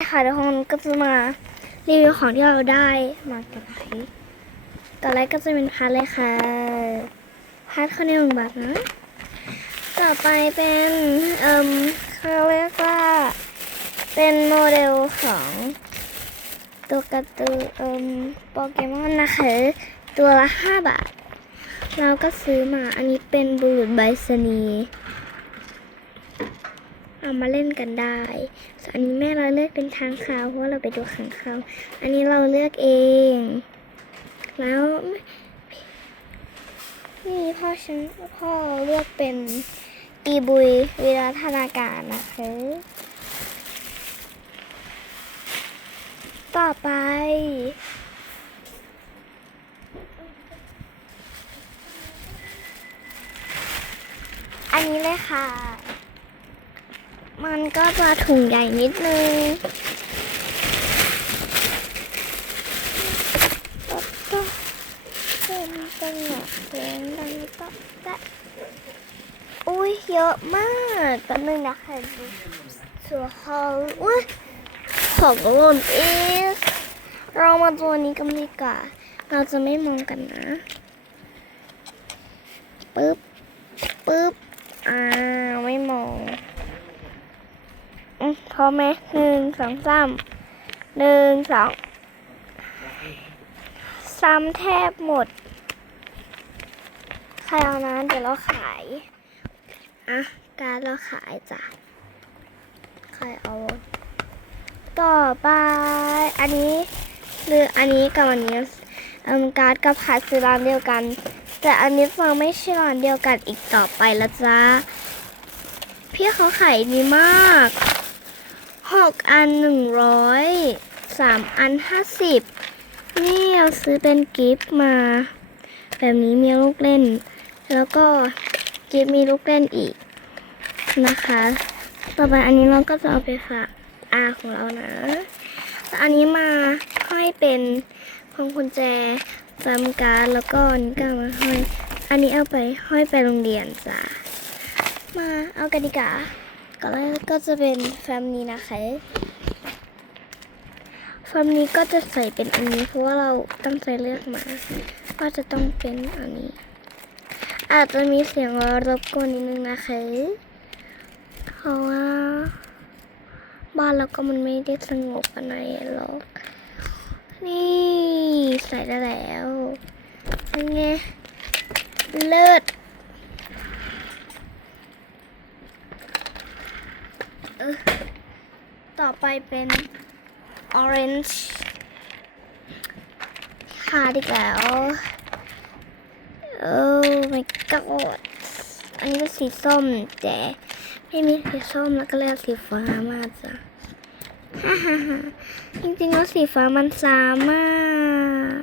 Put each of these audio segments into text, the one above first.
ค่ะทุกคนก็จะมารีวิวของที่เราได้มาจากไหนต่อแรกก็จะเป็นพาร์ทเลยค่ะพาร์ทข้าวเหนียวหนึ่งบาทนะต่อไปเป็นเอ่มเขาเรียกว่าเป็นโมเดลของ ตัวการ์ตูนเอ่มโปเกมอนนะคะตัวละ5บาท เราก็ซื้อมาอันนี้เป็นบุรุษใบสนี เอามาเล่นกันได้ส่วนอันนี้แม่เราเลือกเป็นทางคาวเพราะเราไปดูขังคาวอันนี้เราเลือกเอง แล้วนี่พ่อฉันพ่อเลือกเป็นอีบุยวิรัธนาการนะคะ ต่อไปอันนี้เลยค่ะ มันก็จะถุงใหญ่นิดนึงแล้วก็เป็นเป็นแบบเพลงดังก็จะอุ้ยเยอะมากแป๊บนึงนะคะดูส่วนเขาอุ้ยของหล่นอีกเรามาตัวนี้กันดีกว่าเราจะไม่มองกันนะปึ๊บ ปึ๊บ อ่า ไม่มอง อืมพ ร้อมไหมหนึ่งสองสามหนึ่งสองซ้ำแทบหมด ใครเอานะเดี๋ยวเราขาย อะ การเราขายจ้ะ ใครเอา ต่อไป อันนี้หรืออันนี้กับอันนี้อืมการ์ดกับผัดคือร้านเดียวกัน แต่อันนี้ฟังไม่ใช่ร้านเดียวกันอีกต่อไปแล้วจ้าพี่เขาขายดีมาก หกอันหนึ่งร้อยสามอันห้าสิบนี่เราซื้อเป็นกิฟต์มา แบบนี้มีลูกเล่น แล้วก็กิฟต์มีลูกเล่นอีกนะคะ ต่อไปอันนี้เราก็จะเอาไปฝากอาของเรานะแต่อันนี้มาให้เป็นพวงกุญแจแฟมการ์ดแล้วก็นนี้ก็เอามาห้อย อันนี้เอาไปห้อยไปโรงเรียนจ้ะมาเอากันดีกว่า ก่อนแรกก็จะเป็นแฟ้มนี้นะคะแฟ้มนี้ก็จะใส่เป็นอันนี้เพราะว่าเราตั้งใจเลือกมาว่าจะต้องเป็นอันนี้ อาจจะมีเสียงรบกวนนิดนึงนะคะเพราะว่าบ้านเราก็มันไม่ได้สงบอะไรหรอก นี่ใส่ได้แล้วเป็นไงเลิศ ต่อไปเป็น orange คาดอีกแล้ว โอ้ my god อันนี้ก็สีส้มแต่ไม่มีสีส้มแล้วก็เลือกสีฟ้ามาจ้ะฮ่าฮ่าฮ่าจริงๆแล้วสีฟ้ามันสามารถ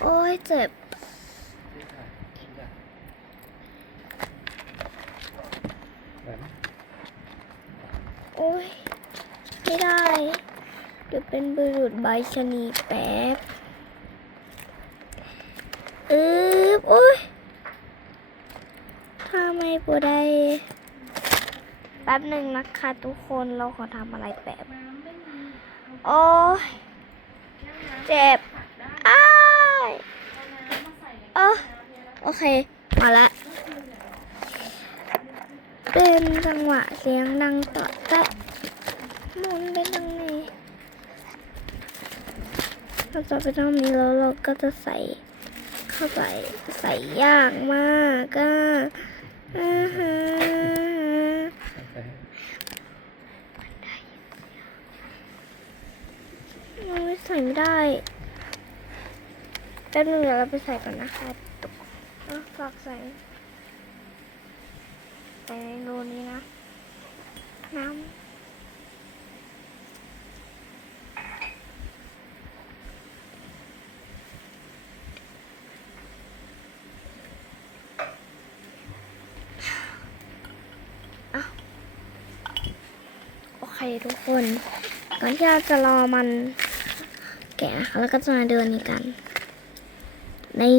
โอ้ยเจ็บโอ้ย ไม่ได้ เดี๋ยวเป็นบุรุษใบชะนีแป๊บอืบโอ้ยทำไมปูได้ แป๊บหนึ่งนะคะทุกคนเราขอทำอะไรแป๊บ โอ้ย เจ็บ อ้ายเออโอเค มาละ เป็นจังหวะเสียงดังต่อแต่มุนไปทางไหน เราจะไปตรงนี้แล้วเราก็จะใส่เข้าไปใส่ยากมากอะอ่าฮะมันไม่ใส่ไม่ได้แป๊บนึงเดี๋ยวเราไปใส่ก่อนนะคะตุกอะฝากใส่ไปในรูนี้นะน้ำอะโอเค ทุกคน ก่อนที่เราจะรอมันแกะนะคะแล้วก็จะมาเดินนี้กันนี่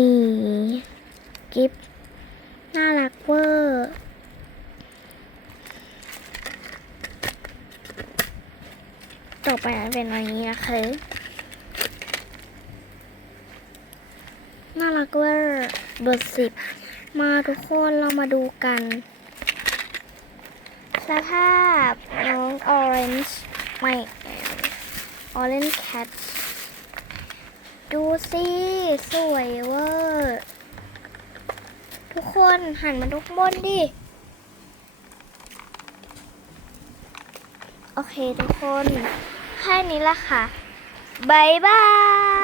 กิฟต์น่ารักเวอร์ต่อไปเป็นอันนี้นะคะน่ารักเวอร์เบอร์สิบมาทุกคนเรามาดูกัน สภาพน้องออเรนจ์ไม่ออเรนจ์แคทดูสิสวยเวอร์ทุกคนหันมาทุกบนดิ โอเคทุกคน แค่นี้ละค่ะบายบาย